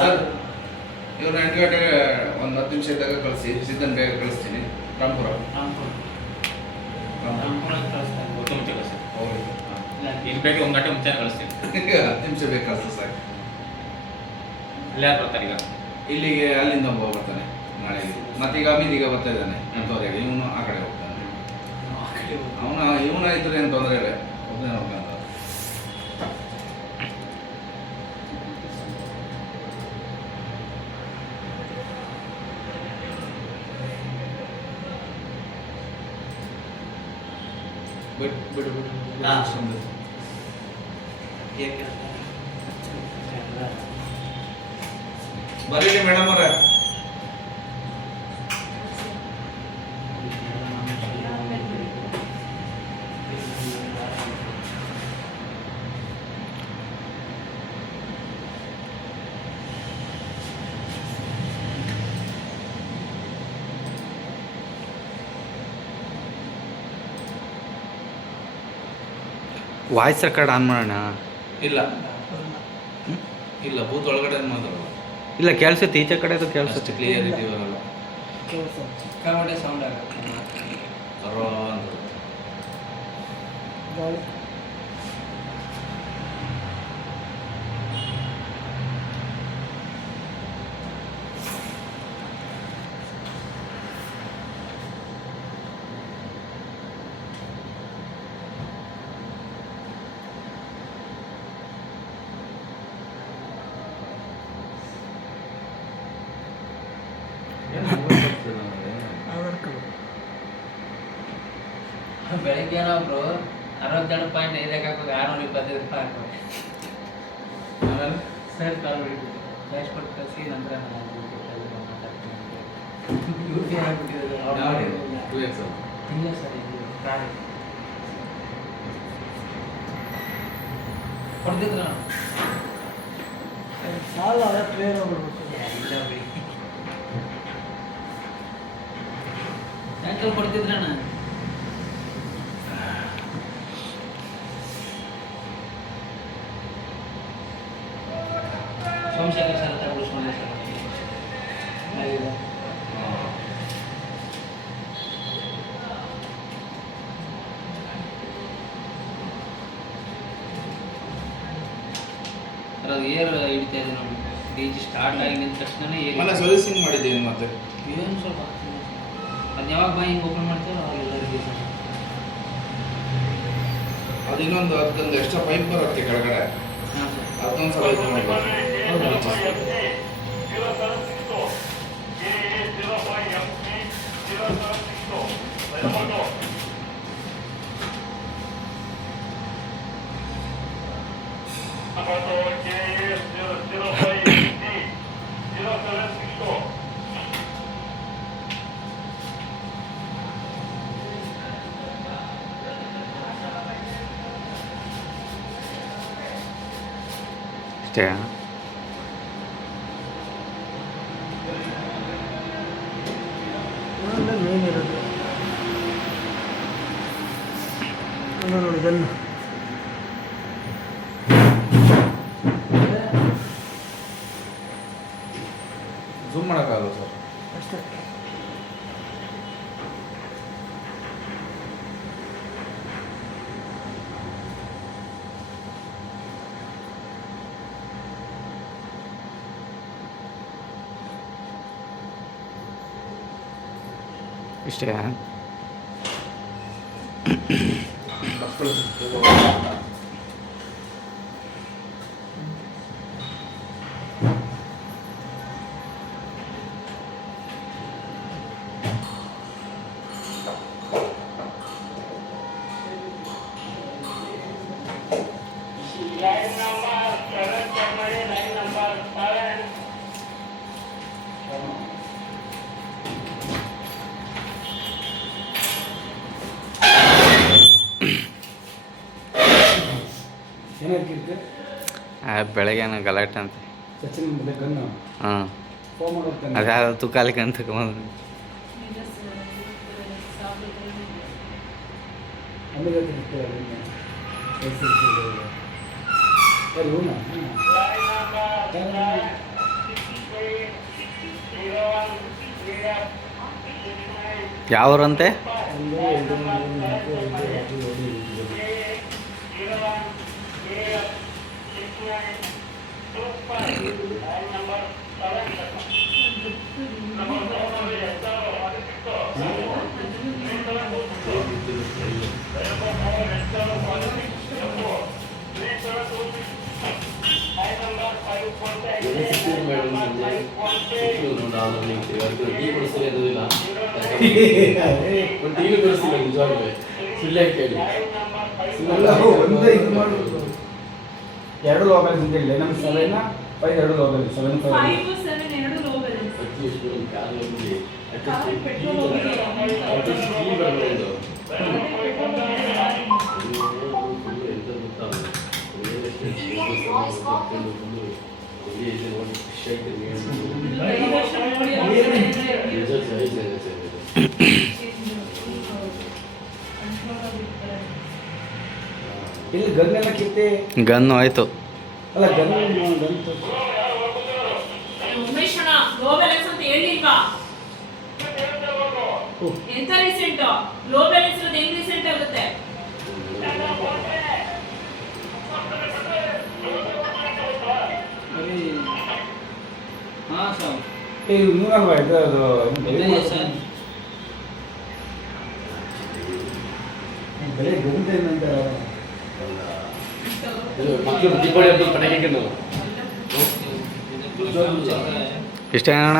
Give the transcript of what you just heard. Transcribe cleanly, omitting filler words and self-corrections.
Sir ಇವ್ರನ್ನ 8 ಗಂಟೆಗೆ ಒಂದು 10 ನಿಮಿಷ ಇದ್ದಾಗ ಕಳಿಸಿ. ಸಿದ್ದನ್ ಬೇಗ ಕಳಿಸ್ತೀನಿ. ರಾಂಪುರ ಇನ್ನು ಬೇಗ 1 ಗಂಟೆ ಮುಂಚೆ ಕಳಿಸ್ತೀನಿ. 10 ನಿಮಿಷ ಬೇಕು ಕಳಿಸಿ ಸರ್. ಅಲ್ಲಿ ಯಾರು ಬರ್ತಾರೆ ಈಗ? ಇಲ್ಲಿಗೆ ಅಲ್ಲಿಂದ ಒಬ್ಬ ಬರ್ತಾನೆ ನಾಳೆಗೆ. ಮತ್ತೀಗ ಅಮಿತ್ ಈಗ ಬರ್ತಾ ಇದ್ದಾನೆ ಎಂತವರೆಗೆ. ಇವನು ಆ ಕಡೆ ಹೋಗ್ತಾನೆ. ಇವನ ಇದ್ರೆ ಏನು ತೊಂದರೆ ಇಲ್ಲ, ಒಬ್ಬನೇ ಹೋಗ್ತಾನೆ. ಬಿಡು ಬರೀರಿ ಮೇಡಮ್ ಅವರ. ವಾಯ್ಸ್ ರೆಕಾರ್ಡ್ ಆನ್ ಮಾಡೋಣ. ಇಲ್ಲ ಇಲ್ಲ, ಬೂತ್ ಒಳಗಡೆ ಮಾತಾಡೋದು. ಇಲ್ಲ ಕೇಳಿಸುತ್ತೆ, ಈಚೆ ಕಡೆದು ಕೇಳಿಸುತ್ತೆ. ಕ್ಲಿಯರ್ ಇದೀವಲ್ಲ, ಸಿಕ್ಕಾಪಟ್ಟೆ ಸೌಂಡ್ ಆಗುತ್ತೆ. ಕರೋ ಅಂತ ಬೆಳಿಗ್ಗೆ ಒಬ್ರು 62.5 ಹಾಕೋದು 625 ರೂಪಾಯಿ ಹಾಕೋದು. ಆಮೇಲೆ ಸರ್ ಕಾಲ್ ಬಿಟ್ಟು ಕ್ಯಾಶ್ ಕೊಟ್ಟು ಕಳಿಸಿ ನಂತರ ನಾನು ಯು ಪಿ ಐ ಆಗ್ಬಿಟ್ಟಿರೋದು. ಇಲ್ಲ ಸರ್, ಇದು ಕಾರ್ ಕೊಡ್ತಿದ್ರು ನಾನು ಸಾಲ ಟ್ರೇನ್ ಹೋಗ್ಬಿಡ್ಬೇಕು. ಇಲ್ಲ ಬಿಡಿ, ಯಾಕೆ ಕೊಡ್ತಿದ್ರಣ್ಣ? ಸೋಮಶೇಖರ್ ಸರ್ ಹತ್ರ ಬಿಡಿಸ್ಕೊಂಡೆ ಸರ್. ಅದು ಏರ್ ಹಿಡಿತಾ ಇದೆ ನೋಡಿ. ಡಿ.ಜಿ ಸ್ಟಾರ್ಟ್ ಆಗಿ ನಿಂತ ತಕ್ಷಣನೇ ಮನೆ ಸರ್ವಿಸಿಂಗ್ ಮಾಡಿದ್ದೀನಿ. ಮತ್ತೆ ಏನು ಸ್ವಲ್ಪ ಅದು ಯಾವಾಗ ಬಾಯಿ ಹಿಂಗೆ ಓಪನ್ ಮಾಡ್ತೀರೋ ಅವಾಗೆಲ್ಲ ರಿಲೀಸ್ ಆಗುತ್ತೆ. ಅದು ಇನ್ನೊಂದು ಅದೊಂದು ಎಕ್ಸ್ಟ್ರಾ ಪೈಪ್ ಬರುತ್ತೆ ಕೆಳಗಡೆ, ಹಾಂ ಸರ್. ಅದೊಂದು ಸಲ ಇದು ಮಾಡ್ಬೋದು. ಅಷ್ಟೇ. ಮೇನ್ ಇರೋದು ನೋಡಿ ಇದನ್ನು ಝೂಮ್ ಮಾಡೋಕ್ಕಾಗಲ್ಲ ಸರ್. ಅಷ್ಟೇ. ಇಷ್ಟೇ. ಏನಾಗಿರುತ್ತೆ ಬೆಳಗ್ಗೆ ಗಲಾಟೆ ಅಂತ. ಸಚಿನ್ ಗನ್ನು ಹಾಂ, ಫೋನ್ ಮಾಡೋಗ್ತಾನೆ. ಅದ್ಯಾವುದು ತುಕಾಲಿಗೆ ಅಂತ ತಗೊಂಡು ಆಮೇಲೆ ಇವನ ಯಾವ್ರಂತೆ? ಒಂದು 2 3 4 5 6 7 ಟಿವಿ ಕೊಡಿಸಿಲ್ಲ ನಿಜವಾಗ್ಲೂ ಸುಳ್ಳೆ ಕೇಳಿ ಒಂದೇ ಇದು ಮಾಡಬೇಕು. 2 ಲೋಕಲ್ ಅಂತ ಹೇಳಿ ನಮ್ಗೆ 7 5 2 ಲೋಕಲ್ 7 5 5 7 ಎರಡು ಲೋ ಬ್ಯಾಲೆನ್ಸ್ ಅಟ್ಲೀಸ್ಟ್ ಒಂದು ಕಾರ್ ಹೋಗಿ ಕಾರ್ ಪೆಟ್ರೋಲ್ ಹೋಗಿದೆ ಅಟ್ಲೀಸ್ಟ್ ಟೀ ಬರಬಹುದು ಐದು ವರ್ಷ ನೋಡಿ ಇಲ್ಲಿ ಗನ್ನೆಲ್ಲ ಕಿತ್ತೆ ಗನ್ನು ಆಯ್ತು. ಅಲ್ಲ ಗನ್ ಉಮೇಶ್ ಅಣ್ಣ ಲೋ ಬ್ಯಾಲೆನ್ಸ್ ಅಂತ ಹೇಳಿಲ್ವಾ? ಎಂತ ರೀಸೆಂಟ್ ಲೋ ಬ್ಯಾಲೆನ್ಸ್ ಇರೋದು ಹೆಂಗ್ ರೀಸೆಂಟ್ ಆಗುತ್ತೆ? ಹಾಂ ಸರ್ ನೂರಲ್ವಾ ಇದು ಅದು ಇದೆ ಸರ್. ಬೆಲೆ ಗಂಟೆ ಏನಂತ ಮಕ್ಕಳು ದೀಪಾವಳಿ ಹಬ್ಬದ ಪಟಾಕಿ ಇಷ್ಟೇ ಅಣ್ಣ.